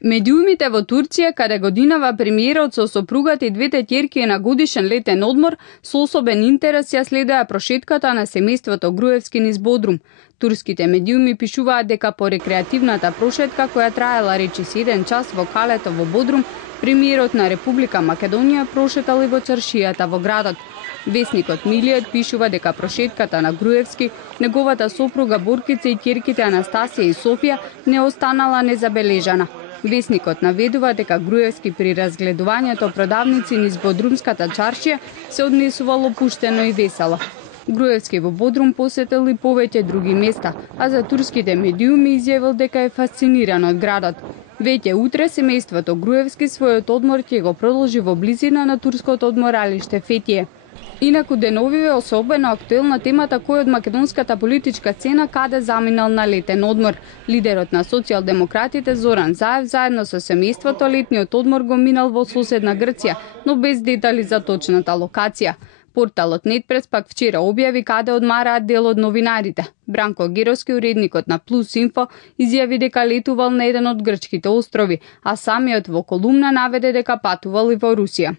Медиумите во Турција, каде годинава премиерот со сопругата и двете ќерки на годишен летен одмор, со особен интерес ја следеа прошетката на семејството Груевски низ Бодрум. Турските медиуми пишуваат дека по рекреативната прошетка, која траела речиси 1 час во калето во Бодрум, премиерот на Република Македонија прошетал и во чаршијата во градот. Весникот Милиот пишува дека прошетката на Груевски, неговата сопруга Боркица и ќерките Анастасија и Софија не останала незабележана. Весникот наведува дека Груевски при разгледувањето продавници низ Бодрумската чаршија се однесувал опуштено и весело. Груевски во Бодрум посетил и повеќе други места, а за турските медиуми изјавил дека е фасциниран од градот. Веќе утре семејството Груевски својот одмор ќе го продолжи во близина на турското одморалиште Фетије. Инаку деновиве особено актуелна темата кој од македонската политичка сцена каде заминал на летен одмор. Лидерот на социјалдемократите Зоран Заев заедно со семејството летниот одмор го минал во соседна Грција, но без детали за точната локација. Порталот Нетпрес пак вчера објави каде одмараат дел од новинарите. Бранко Геровски, уредникот на Плюс Инфо, изјави дека летувал на еден од грчките острови, а самиот во колумна наведе дека патувал и во Русија.